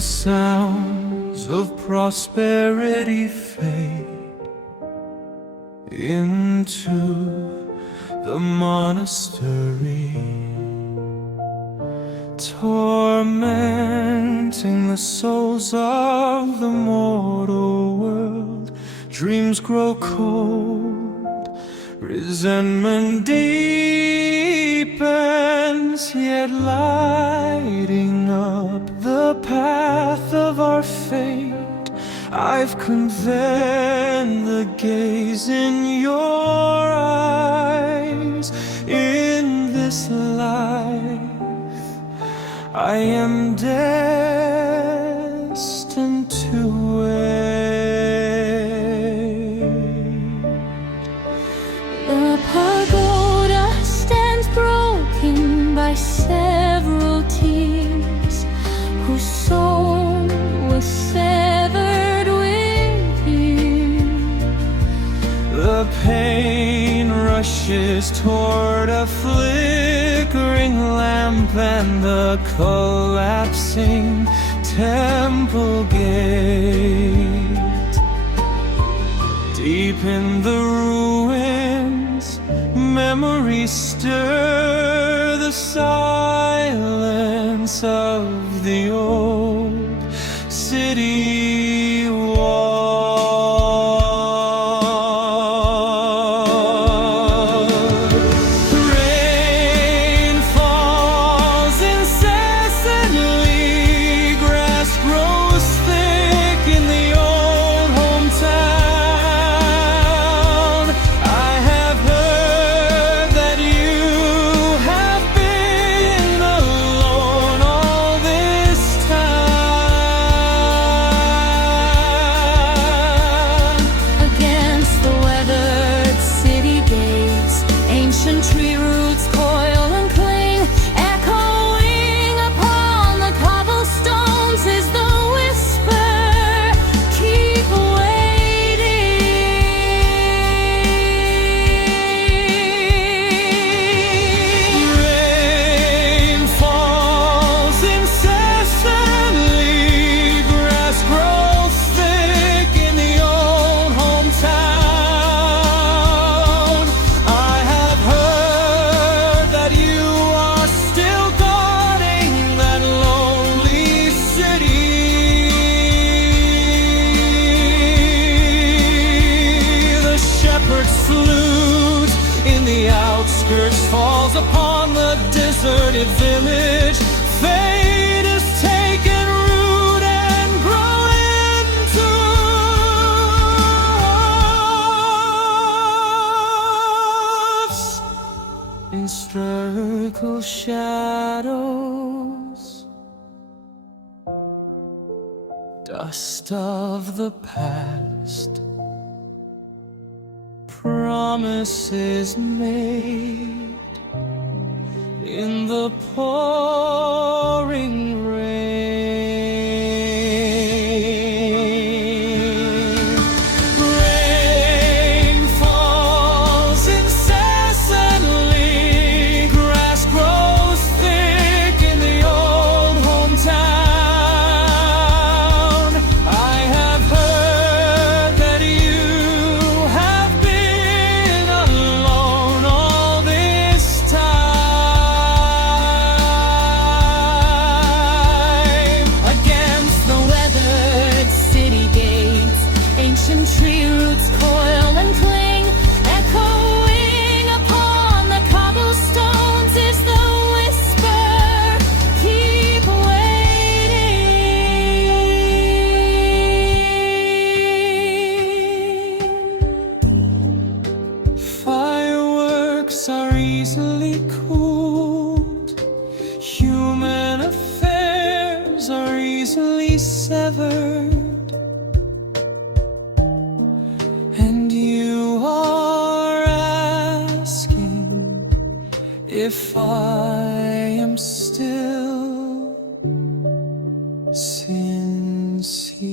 The sounds of prosperity fade into the monastery, tormenting the souls of the mortal world. Dreams grow cold, resentment deepens, yet lighting up the path of our fate. I've conveyed the gaze in your eyes. In this life I am destined to wait. The pagoda stands broken by several tears, whose soul was severed with you. The pain rushes toward a flickering lamp and the collapsing temple gate. Deep in the ruins, memories stir the silence of the old city wall. Rain falls incessantly, grass grows thick in the old hometown. I have heard that you have been alone all this time. Against the weathered city gates, ancient tree roots coil and cling, echoing upon the cobblestones is the whisper, keep waiting. Rain falls incessantly, grass grows thick in the old hometown. I have heard that you are still guarding that lonely city. The shepherd's flute in the outskirts falls upon the deserted village. Fate has taken root and grown into us. Historical shadows, dust of the past, promises made in the pouring rain. Rain falls incessantly, grass grows thick in the old hometown. I have heard that you have been alone all this time. Against the weathered city gates, ancient tree roots coil and cling, echoing upon the cobblestones is the whisper, keep waiting. Fireworks are easily cooled, human affairs are easily severed, and you are asking if I am still sincere.